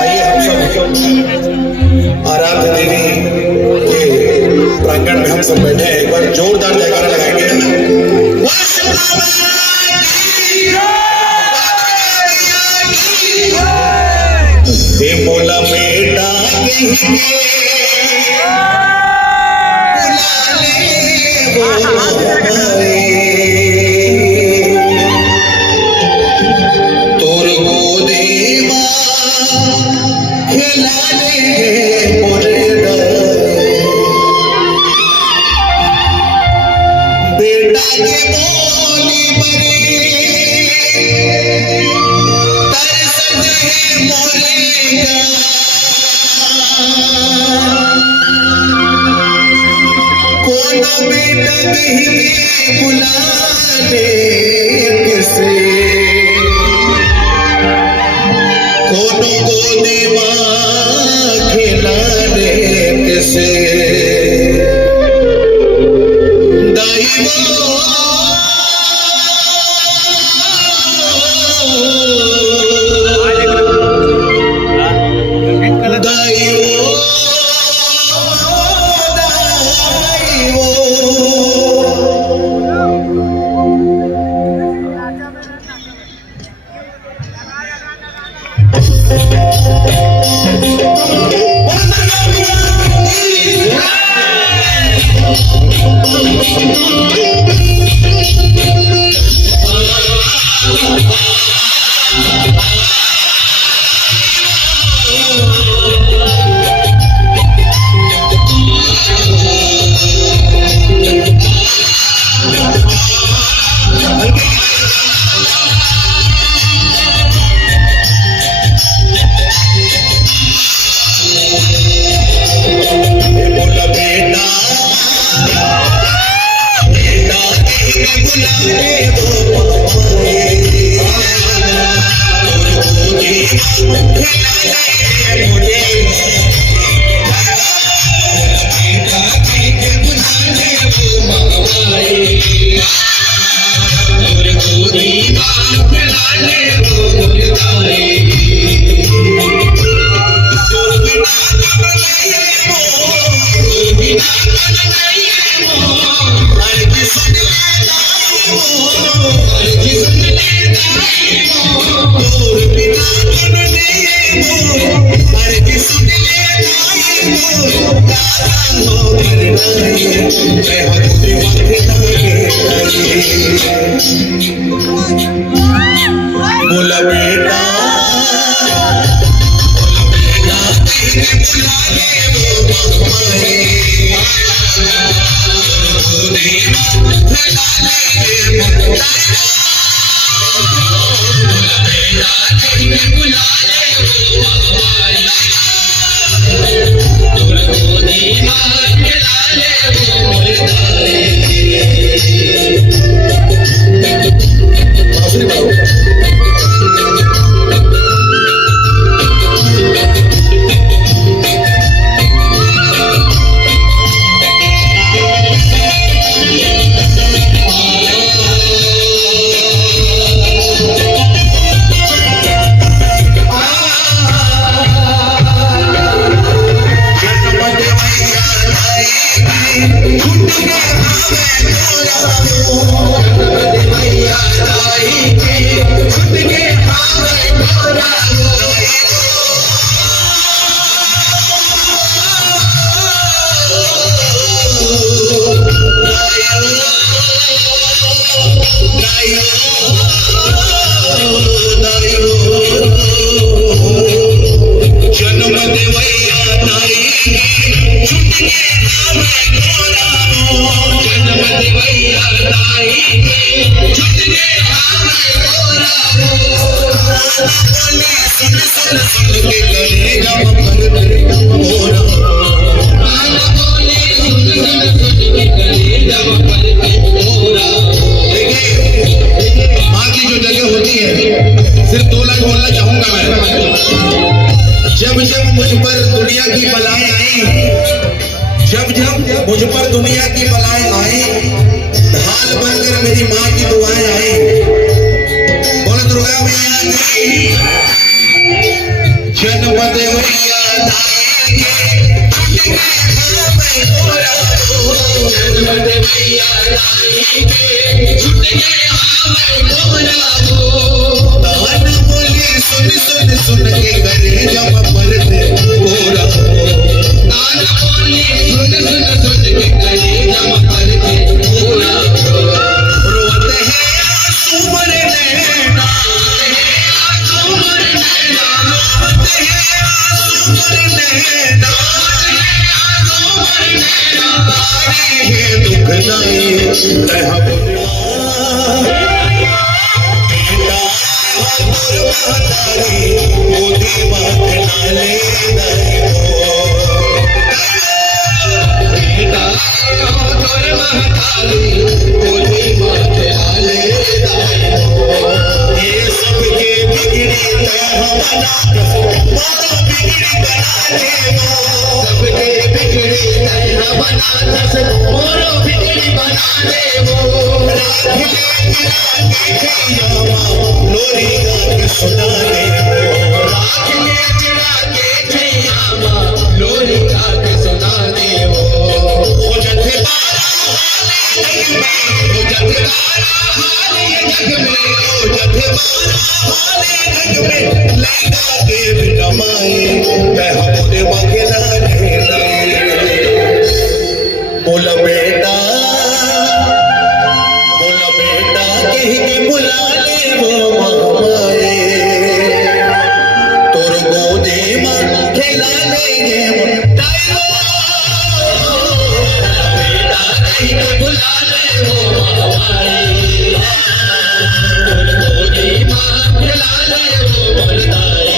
आइए हम सब आराध्य देवी के प्रांगण में हम सब बैठे हैं। एक बार जोरदार जयकारा लगाएंगे। हे बोला बेटा तोर गोदे माँ खिलाने मोरे बेटा के बोली बरी तरसत है मोरे कोनो बेटा कहीं बुला ले किसे कोनो गोदे माँ खिलाने किसे बोला बेटा मुझ पर दुनिया की बलाएं आई, ढाल बनकर मेरी माँ की दुआएं आई। बोला दुर्गा मैया की जनपद मैया जनपद मैया छुट गए दान बोली सुन सुन सुन के करे जब मरते पूरा दान बोली सुन सुन सुन के करे जब मरते पूरा रोते हैं आंसू मरे नैना रोते हैं आंसू मरे नैना दुख नहीं बोला बेटा कह के बुला ले वो मामाए तोर गोदे में खेला लेंगे बेटा कह के बुला ले वो मामाए तोर गोदे में खेला ले वो मरदाए